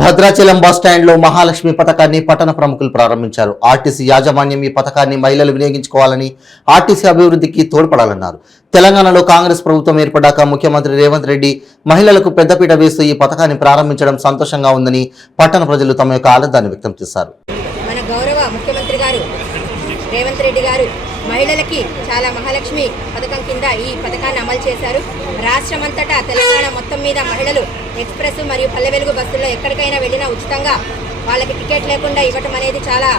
భద్రాచలం బస్టాండ్లో మహాలక్ష్మి పథకాన్ని పట్టణ ప్రముఖులు ప్రారంభించారు. ఆర్టీసీ యాజమాన్యం ఈ పథకాన్ని మహిళలు వినియోగించుకోవాలని, ఆర్టీసీ అభివృద్ధికి తోడ్పడాలన్నారు. తెలంగాణలో కాంగ్రెస్ ప్రభుత్వం ఏర్పడ్డాక ముఖ్యమంత్రి రేవంత్ రెడ్డి మహిళలకు పెద్దపీట వేస్తూ ఈ పథకాన్ని ప్రారంభించడం సంతోషంగా ఉందని పట్టణ ప్రజలు తమ యొక్క ఆనందాన్ని వ్యక్తం చేశారు. మన గౌరవ ముఖ్యమంత్రి గారు రేవంత్ రెడ్డి గారు మహిళలకి చాలా మహాలక్ష్మి పథకం కింద ఈ పథకాన్ని అమలు చేశారు. రాష్ట్రమంతటా తెలంగాణ మొత్తం మీద మహిళలు ఎక్స్ప్రెస్ మరియు పల్లె వెలుగు బస్సుల్లో ఎక్కడికైనా వెళ్ళినా ఉచితంగా వాళ్ళకి టికెట్ లేకుండా ఇవ్వటం అనేది చాలా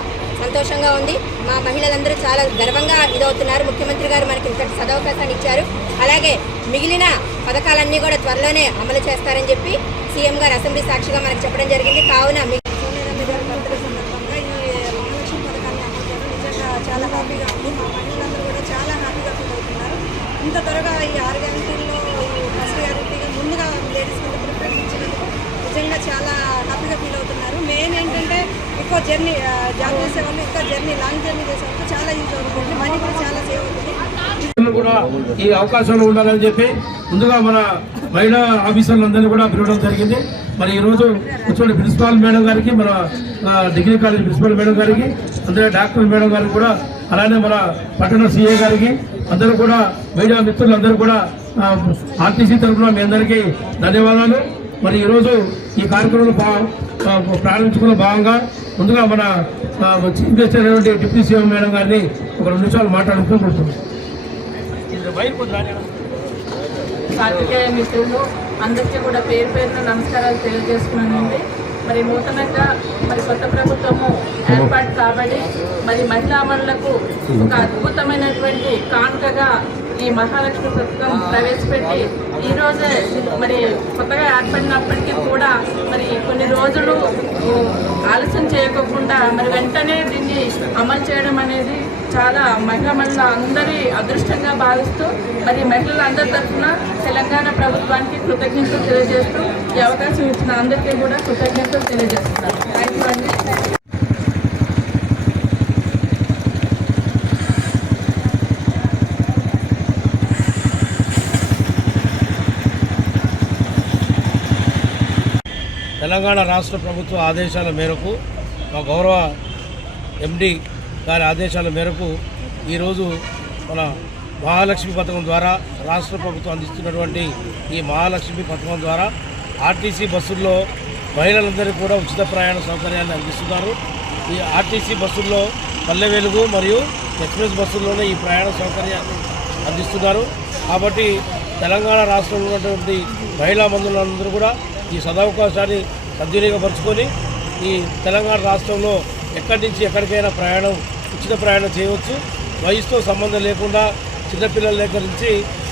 సంతోషంగా ఉంది. మా మహిళలందరూ చాలా గర్వంగా ఇదవుతున్నారు. ముఖ్యమంత్రి గారు మనకి ఇంతటి సదవకాశాన్ని ఇచ్చారు. అలాగే మిగిలిన పథకాలన్నీ కూడా త్వరలోనే అమలు చేస్తారని చెప్పి సీఎం గారు అసెంబ్లీ సాక్షిగా మనకు చెప్పడం జరిగింది. కావున చాలా హ్యాపీగా ఉంది. మా మహిళలందరూ కూడా చాలా హ్యాపీగా ఫీల్ అవుతున్నారు. ఇంత త్వరగా ఈ 6 గంటల్లో ఈ ఫస్ట్ గ్యారెంటీగా ముందుగా లేడీస్ కింద ప్రిఫరెన్స్ ఇచ్చినందుకు నిజంగా చాలా హ్యాపీగా ఫీల్ అవుతున్నారు. మెయిన్ ఏంటంటే ఎక్కువ జర్నీ జాబ్ చేసే వాళ్ళు ఎక్కువ లాంగ్ జర్నీ చేసే వాళ్ళకి చాలా యూజ్ అవుతుంది. మనీ కూడా చాలా సేవ్ అవుతుంది. కూడా ఈ అవకాశాలు ఉండాలని చెప్పి ముందుగా మన మహిళా ఆఫీసర్లందరినీ కూడా పిలవడం జరిగింది. మరి ఈరోజు కూర్చొని ప్రిన్సిపాల్ మేడం గారికి, మన డిగ్రీ కాలేజ్ ప్రిన్సిపల్ మేడం గారికి, అందరూ డాక్టర్ మేడం గారికి కూడా, అలానే మన పట్టణ సిఐ గారికి, అందరూ కూడా మీడియా మిత్రులందరూ కూడా ఆర్టీసీ తరఫున మీ అందరికీ ధన్యవాదాలు. మరి ఈరోజు ఈ కార్యక్రమంలో ప్రారంభించుకున్న భాగంగా ముందుగా మన చీఫ్ గెస్ట్ అయినటువంటి డిప్యూటీ సీఎం మేడం గారిని ఒక 2 నిమిషాలు మాట్లాడుకుంటున్నాం. పాత్రికేయ మిత్రులు అందరికీ కూడా పేరు పేరున నమస్కారాలు తెలియజేసుకున్నానండి. మరి నూతనంగా కొత్త ప్రభుత్వము ఏర్పాటు కాబట్టి మహిళా అమరులకు ఒక అద్భుతమైనటువంటి కానుకగా ఈ మహాలక్ష్మి పథకం ప్రవేశపెట్టి ఈరోజే కొత్తగా ఏర్పడినప్పటికీ కూడా కొన్ని రోజులు ఆలస్యం చేయకుండా వెంటనే దీన్ని అమలు చేయడం అనేది చాలా మహిళల అందరి అదృష్టంగా భావిస్తూ మహిళలందరి తరఫున తెలంగాణ ప్రభుత్వానికి కృతజ్ఞతలు తెలియజేస్తూ ఈ అవకాశం ఇచ్చిన అందరికీ కూడా కృతజ్ఞతలు తెలియజేస్తున్నారు. థ్యాంక్ యూ అండి. తెలంగాణ రాష్ట్ర ప్రభుత్వ ఆదేశాల మేరకు, మా గౌరవ ఎండి గారి ఆదేశాల మేరకు ఈరోజు మన మహాలక్ష్మి పథకం ద్వారా రాష్ట్ర ప్రభుత్వం అందిస్తున్నటువంటి ఈ మహాలక్ష్మి పథకం ద్వారా ఆర్టీసీ బస్సుల్లో మహిళలందరికీ కూడా ఉచిత ప్రయాణ సౌకర్యాన్ని అందిస్తున్నారు. ఈ ఆర్టీసీ బస్సుల్లో పల్లె వెలుగు మరియు ఎక్స్ప్రెస్ బస్సుల్లోనే ఈ ప్రయాణ సౌకర్యాన్ని అందిస్తున్నారు. కాబట్టి తెలంగాణ రాష్ట్రంలో ఉన్నటువంటి మహిళా బంధువులందరూ కూడా ఈ సదవకాశాన్ని సద్వినియోగపరుచుకొని ఈ తెలంగాణ రాష్ట్రంలో ఎక్కడి నుంచి ఎక్కడికైనా ఉచిత ప్రయాణం చేయవచ్చు. వయసుతో సంబంధం లేకుండా చిన్నపిల్లల దగ్గర నుంచి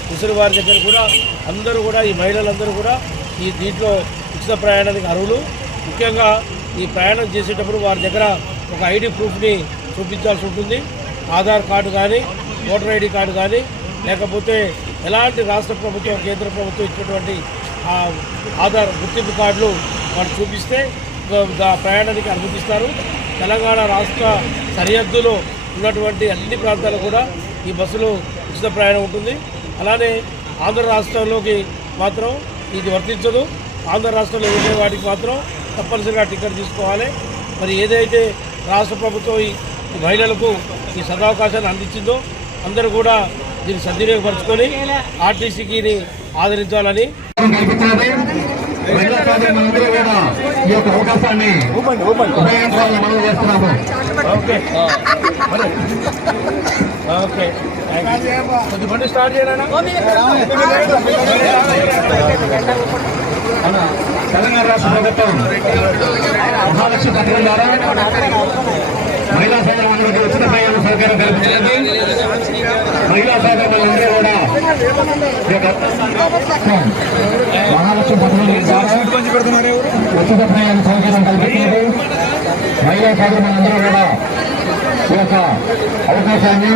ముసలివారి దగ్గర కూడా అందరూ కూడా ఈ మహిళలందరూ కూడా దీంట్లో ఉచిత ప్రయాణానికి అర్హులు. ముఖ్యంగా ఈ ప్రయాణం చేసేటప్పుడు వారి దగ్గర ఒక ఐడి ప్రూఫ్ని చూపించాల్సి ఉంటుంది. ఆధార్ కార్డు కానీ, ఓటర్ ఐడి కార్డు కానీ, లేకపోతే ఎలాంటి రాష్ట్ర ప్రభుత్వం, కేంద్ర ప్రభుత్వం ఇచ్చినటువంటి ఆధార్ గుర్తింపు కార్డులు వాళ్ళు చూపిస్తే ప్రయాణానికి అనుమతిస్తారు. తెలంగాణ రాష్ట్ర సరిహద్దులో ఉన్నటువంటి అన్ని ప్రాంతాలు కూడా ఈ బస్సులో ఉచిత ప్రయాణం ఉంటుంది. అలానే ఆంధ్ర రాష్ట్రంలోకి మాత్రం ఇది వర్తించదు. ఆంధ్ర రాష్ట్రంలో వెళ్ళే వాటికి మాత్రం తప్పనిసరిగా టికెట్ తీసుకోవాలి. ఏదైతే రాష్ట్ర ప్రభుత్వం ఈ మహిళలకు ఈ సదవకాశాన్ని అందించిందో అందరూ కూడా దీన్ని సద్వినియోగపరుచుకొని ఆర్టీసీకి ఆదరించాలని ఈ యొక్క అవకాశాన్ని ఉపయోగించాలని మనం చేస్తున్నాము. కొద్ది బండి స్టార్ట్ చేయాలన్నా. తెలంగాణ రాష్ట్ర ప్రభుత్వం మహాలక్ష్మి పథకం ద్వారా మహిళా సోదరులందరికీ ఉచిత ప్రయాణ సౌకర్యం కల్పించింది. మహిళా సోదరులందరూ కూడా మహాలక్ష్మి పథకం ద్వారా ఉచిత ప్రయాణ సౌకర్యం కల్పించింది. మహిళా సోదరులందరూ కూడా ఈ యొక్క అవకాశాన్ని